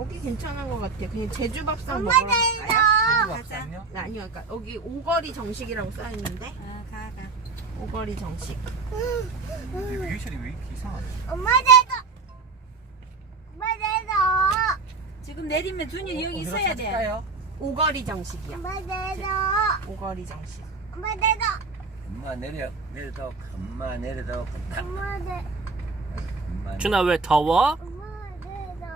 여기 괜찮은 것 같아. 그냥 제주 밥상 엄마 먹으러 내려. 갈까요? 밥상요? 네, 아니요, 그러니까 여기 오거리 정식이라고 써 있는데 아, 가, 가. 오거리 정식. 근데 리액션이 왜 이렇게 이상하지? 엄마 내려. 엄마 내려. 지금 내리면 준이 여기 있어야 돼. 요 오거리 정식이야. 엄마 내려. 오거리 정식. 엄마 내려. 엄마 내려 내려도 엄마 내려도 딱 엄마 내려. 엄마 준아 왜 더워? 엄마 내려.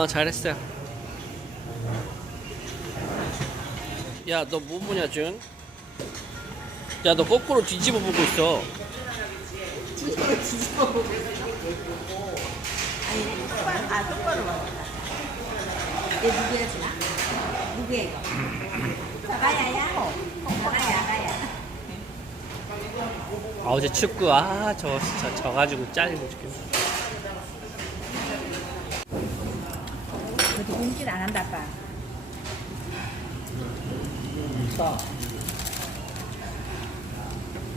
어 잘했어. 야너 뭐 보냐 준? 야 너 거꾸로 뒤집어 보고 있어. 아, 똑바로 와. 얘 누구야, 준아? 누구야, 이거? 가야야? 가야, 가야. 아 어제 축구 아저 진짜 져가지고 짜증나 죽겠네. 그래도 공질 안 한다, 아빠.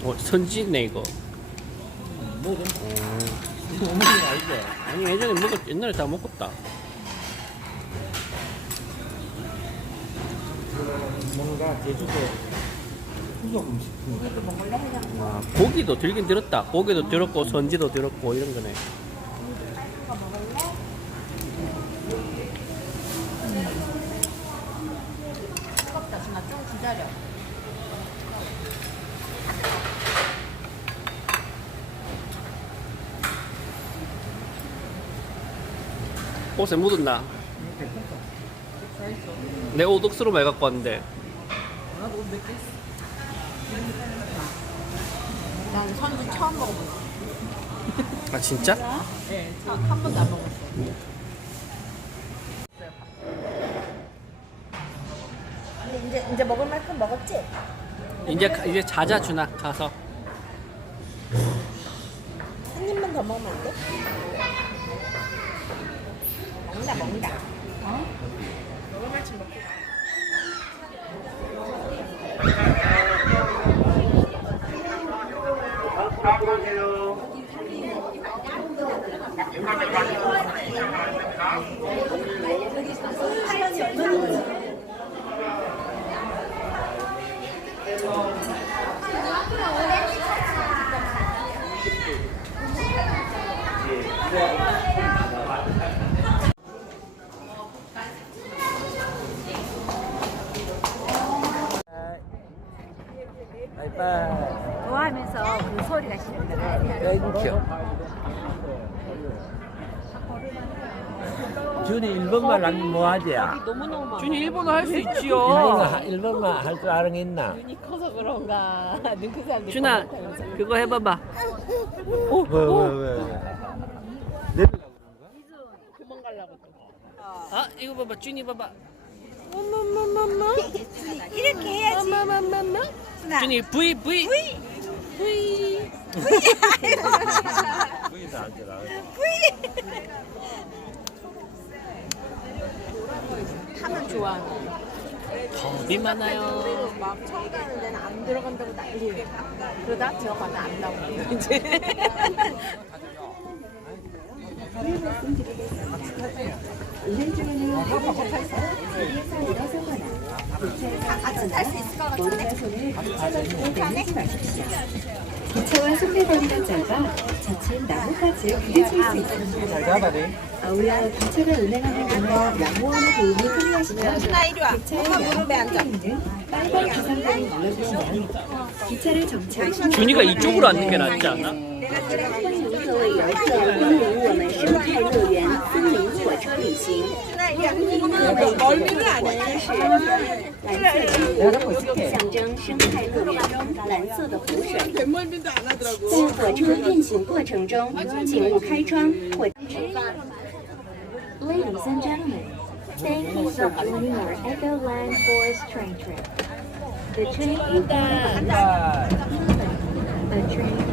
어 선지네 이거. 뭐든 이거 어머니 알죠? 아니 예전에 먹었 옛날에 다 먹었다. 뭔가 제주도 후속 음식 와 고기도 들긴 들었다. 고기도 들었고 선지도 들었고 이런 거네. 뜨겁다, 준아. 좀 기다려. 옷에 묻었나? 내 옷 억수로 많이 갖고 왔는데. 난 선지 처음 먹어봤어. 아 진짜? 네, 한 번도 안 먹었어. 근데 이제, 이제 먹을 만큼 먹었지? 이제 가- 이제 자자 준아 가서. 한 입만 더 먹으면 안 돼? 먹는다, 먹는다. 어? 먹을 만큼 먹고. 아이빠 좋아하면서 그 소리가. 땡큐 준이 일본말 하면 뭐하지? 준이 일본어 할 수 있지요. 하- 일본말 할 줄 아는 게 있나? 눈이 커서 그런가. 눈큰 사람들. 준아 그거 해봐봐. 왜, 왜, 왜? 내려가고 그만 가려고. 아 이거 봐봐 준이 봐봐. 이렇게 해야지. 준아. 준이 V V V V. 부인도 안줄 알아. 하면 좋아하는. 겁이 많아요. 막 처음 가는 데는 안 들어간다고 난리예요. 그러다 들어가면 안 나오네요, 이제. 같이 탈 수 있을 것 같은데. 기차와 손대거리가 짧아 자칫 나무까지 부딪힐 수 있습니다. 잘 잡아네 아울러 기차가 운행하는 동안 양호함의 도움이 필요하시면 준아, 이리 와. 기차의 엄마 무릎에 앉아. 양쪽에 있는 빨간 기상벨을 눌러주시면 기차를 정차하시면 준이가 이쪽으로 앉는 게 낫지 않아? 欢迎各位游客光临我们生态乐园森林火 车旅行。来自象征生态乐园中蓝色的湖水。在火车运行过程中，请勿开窗或。Ladies and gentlemen, thank you for joining our Ecoland Forest train trip. The train is a train.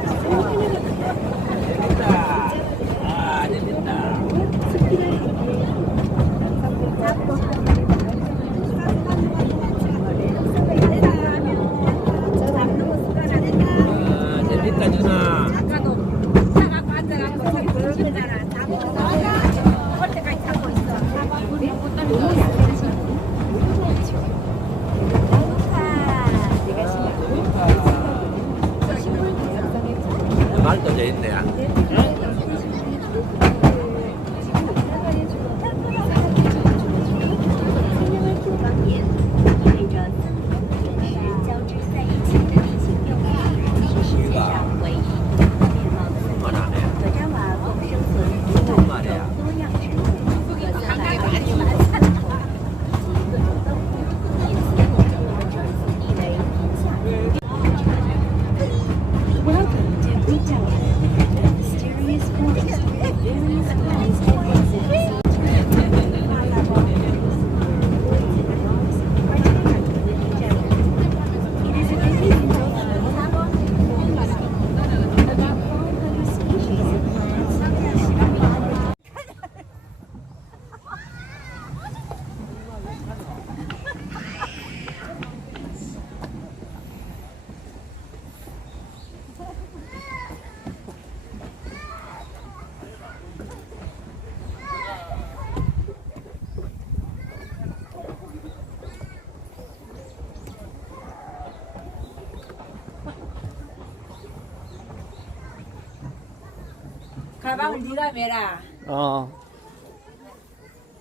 가방을 네가 매라. 어.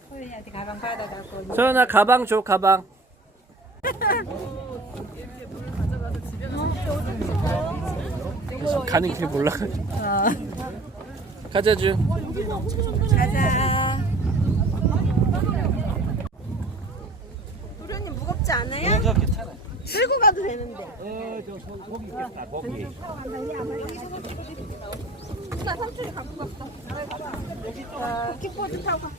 소연이한테 가방 받아갖고. 소연아 가방 줘 가방. 가는 길 몰라가지고. 가자 준. 가자. 도련님 무겁지 않아요? 저 괜찮아. 들고 가도 되는데. 어 저 고기 있겠다 고기. 나 삼촌이 갖고 갔어. 어, 킥보드 타고 가.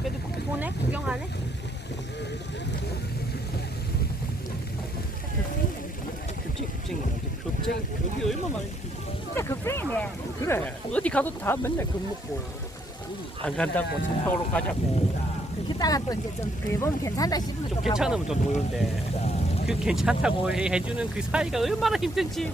그래도 보네? 구경 안 해? 급쟁이 급쟁이 여기 얼마 많이. 진짜 급행이네. 그래 어디 가도 다 맨날 겁 먹고 안 간다고 사고로 가자고 그따가 또 이제 좀 그래보면 괜찮다 싶으면 좀또 괜찮으면 또 노는데. 그 괜찮다고 해- 해주는 그 사이가 얼마나 힘든지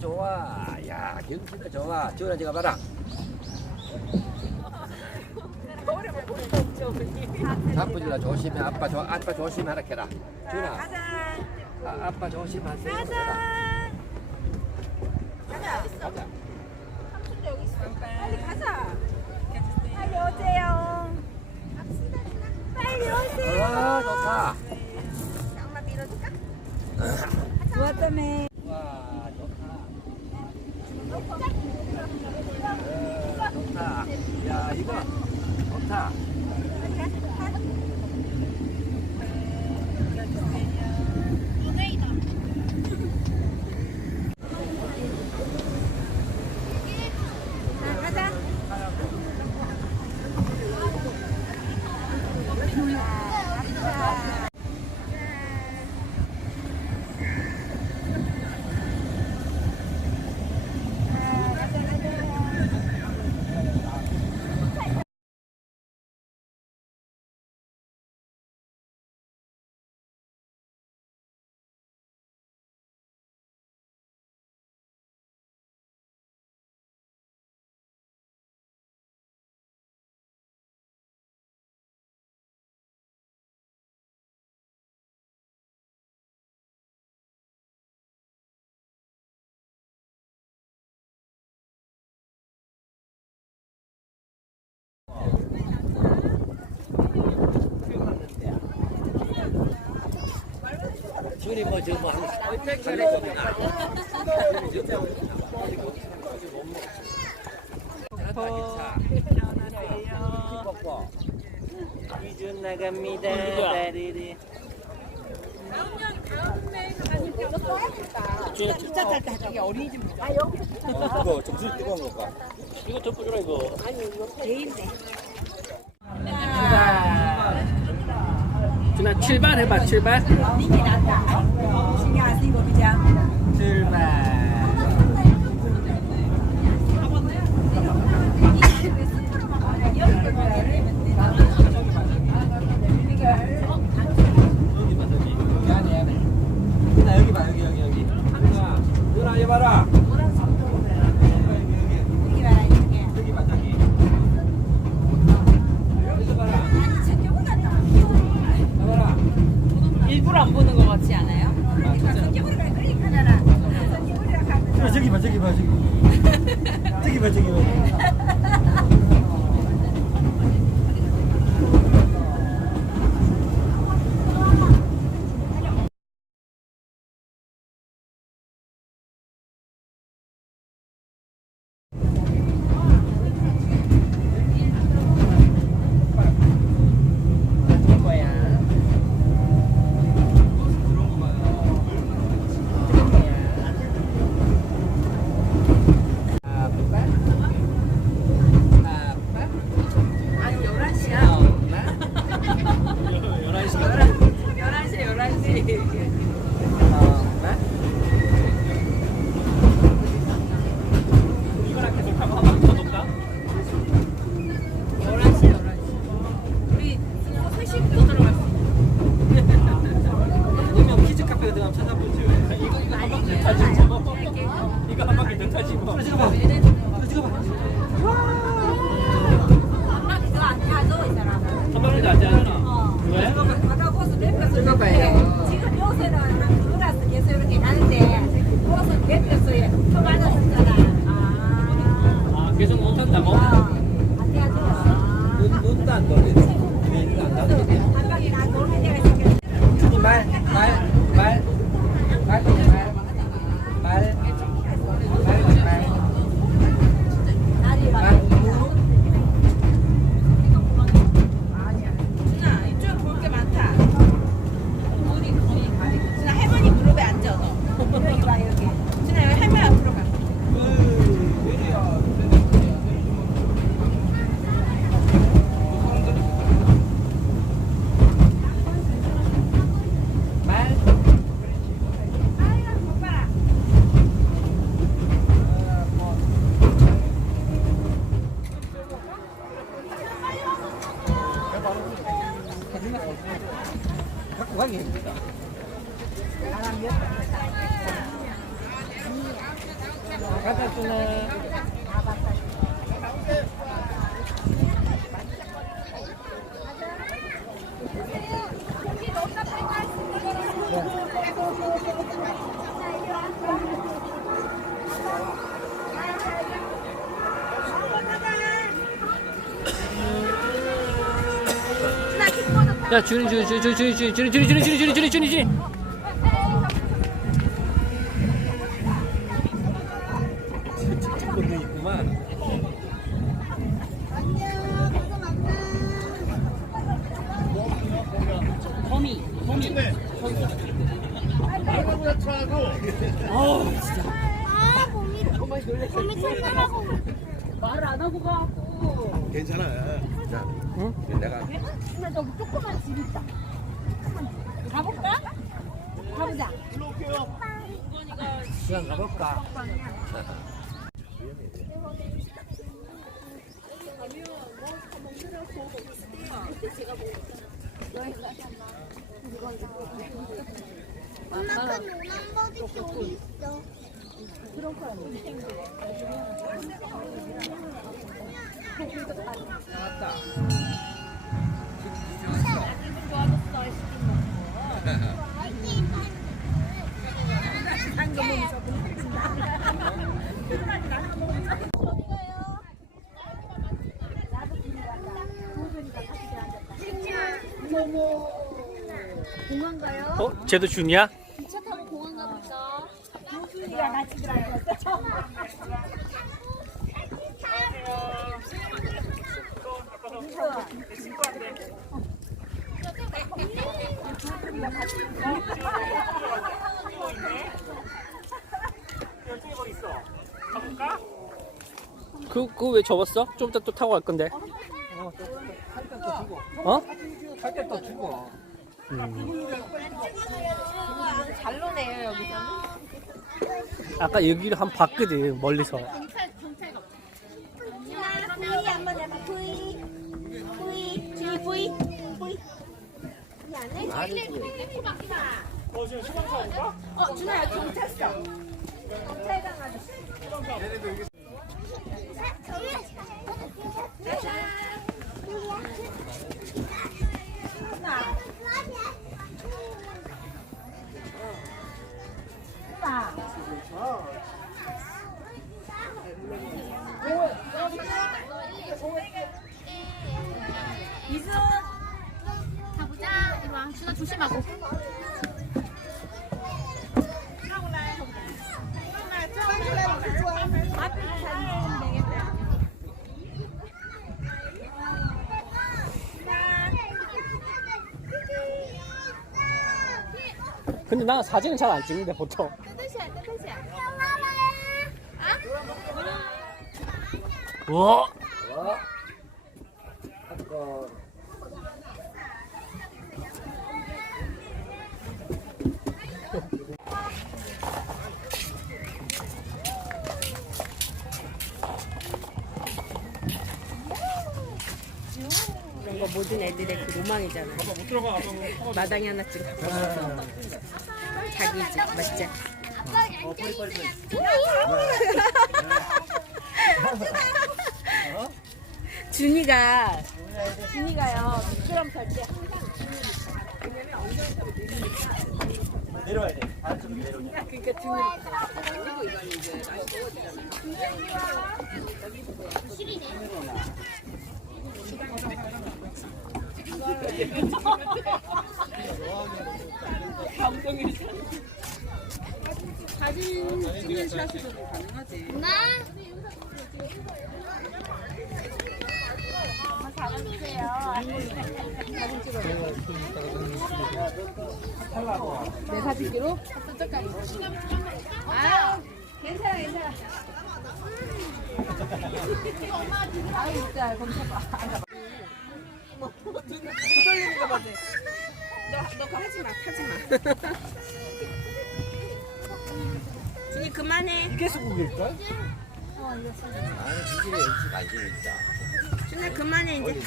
좋아. 야 경치도 좋아. 지원아 제가 봐라. 자쁘질라 조심해. 아빠 조 아빠 조심하라 캐라. 지원아. 가자. 아, 아빠 조심하세요. 가자. 가자. 빨리 가자. 빨리 오세요. 빨리 오세요. 와 좋다? 좋았다며. 와 좋다 어, 좋다 야 이거 좋다 눈이 뭐 지금 뭐 이준 나갑니다. 다리리. 진짜 짧다. 저기 어린이집입니다. 아, 여기 이거 정수리 뜨거운 걸까? 이거 접고 주라 이거. 아니, 이거 개인데. 준아 출발 해봐 출발. 나 여기 봐라. 여기 봐 저기. 여기서 봐라. 봐라. 일부러 안 보는 것 같지 않아요? 저, 저기 봐 저기 봐 저기. 저기 봐 저기 봐. 준아. 야 준이 준이 준이 준이 준이 준이 준이 준이 준이 준이 준이 준이 말을 안 하고 가. 자, 내가 나 저기 조그만 집 있다. 가볼까? 가보자. 시간 가볼까? 엄마 그 노란 버디 여기 있어. 나왔다. 공항 가요? 어? 쟤도 준이야? 그, 그거 왜 접었어? 좀 이따 또 타고 갈 건데. 어? 할때또 주고. 잘 노네요 여기서. 아까 여기를 한 번 봤거든, 멀리서. V 한번 해봐. V. V. 준이 V. V. 어 지금 올까? 어 준아야 경찰서. 경찰관 아저씨. 가보자. 조심하고. 근데 나 사진은 잘 안 찍는데, 보통. 뜻이야, 뜻이야. 우와! 모든 애들의 그 로망이잖아. 못 들어가 아빠 뭐 마당에 하나쯤 갖고 싶어. 자기 집 맞지? 준이가 준이가요 미끄럼 탈때 내려와야 돼 안쪽으로 내려오냐 그러니까 준이 감동이 사진 찍는 샷으로도 가능하지. 나? 내 사진기로? 아, 괜찮아, 괜찮아. 아유, 진짜, 검색 봐. 너 그거 하지 마 타지 마. 준이 그만해. 이게 수국일걸? 나는 지질에 역시 관심이 있다. 준아 그만해 이제.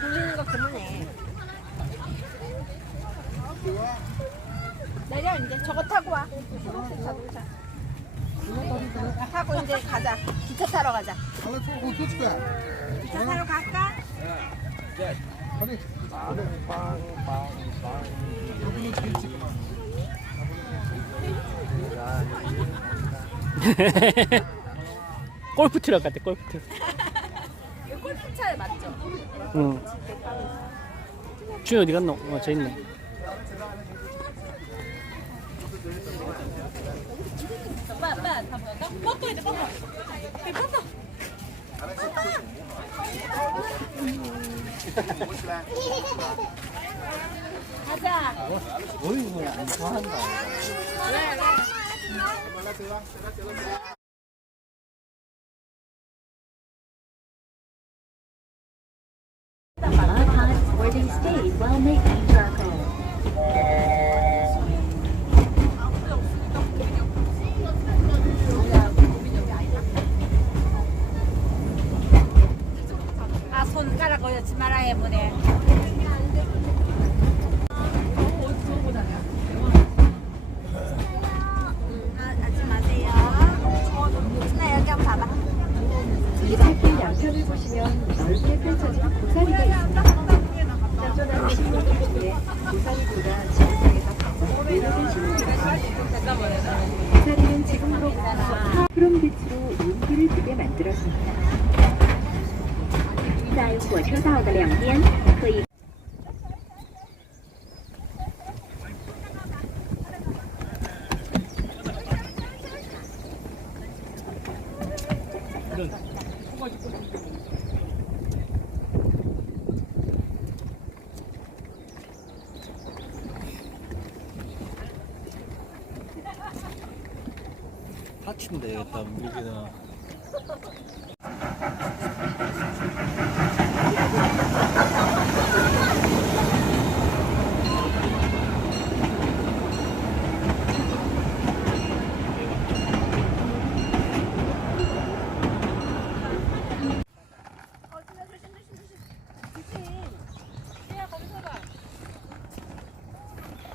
돌리는 거 그만해. 내려 이제 저거 타고 와. 초록색 자동차. 타고 이제 가자. 기차 타러 가자. 기차 타러 갈까? 골프 트럭 같아, 골프 트럭. 이거 골프차 맞죠? 응. 준이 어디 갔노? 어, 저 있네. 오빠, 오빠 다 보였다? 뻗어 이제 뻗어. 뻗어. 가자. 어이구 좋아한다 왜, 왜? Upon boarding stay while making 올렸지 마라 해보네. 다치면 되겠다 물기나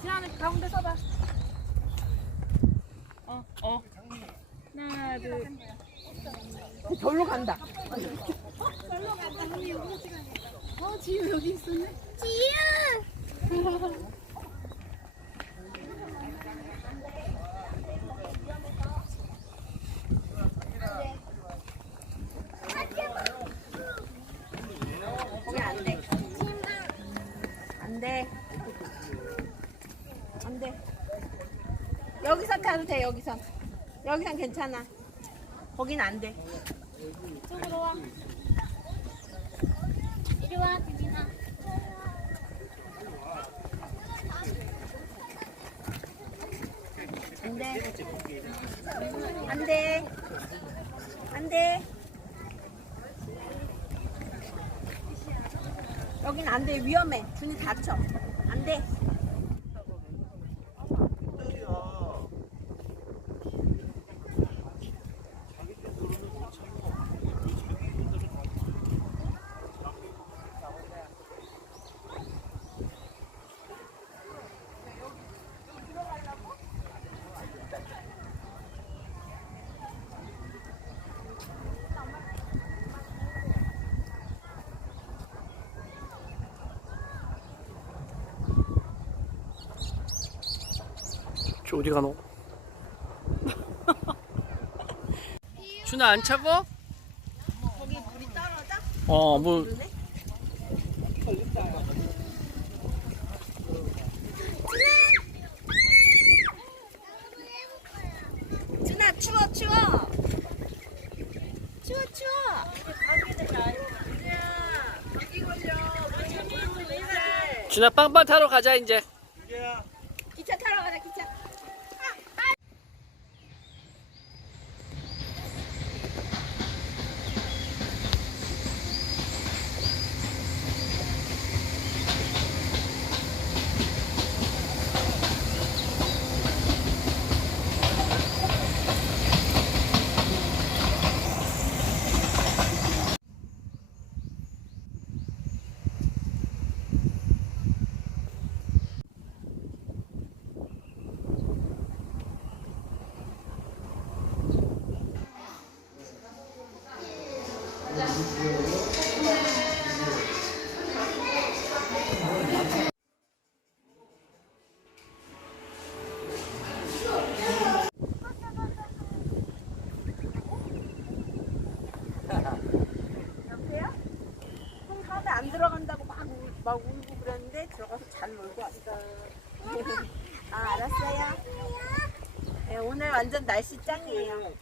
지나는 가운데 서봐. 어, 어. 하나, 둘. 간다. 절로 간다. 어, 지우 여기 있었네. 지우! 거기 안 돼. 안 돼. 안 돼. 여기서 타도 돼, 여기서. 여기선 괜찮아. 거긴 안 돼. 이쪽으로 와. 이리 와, 비빈아. 안 돼. 안 돼. 안 돼. 여긴 안 돼. 위험해. 준이 다쳐. 안 돼. 어디 가노? 준아 안 차고? 거기 물이 떨어져? 어, 뭐 준아, 추워, 추워. 추워, 추워. 준아 빵빵 타러 가자 이제. 기차 타러 가자, 기차. 여보세요? 형 가운데 안 들어간다고 막, 울, 막 울고 그랬는데 들어가서 잘 놀고 왔어. 아, 알았어요. 네, 오늘 완전 날씨 짱이에요.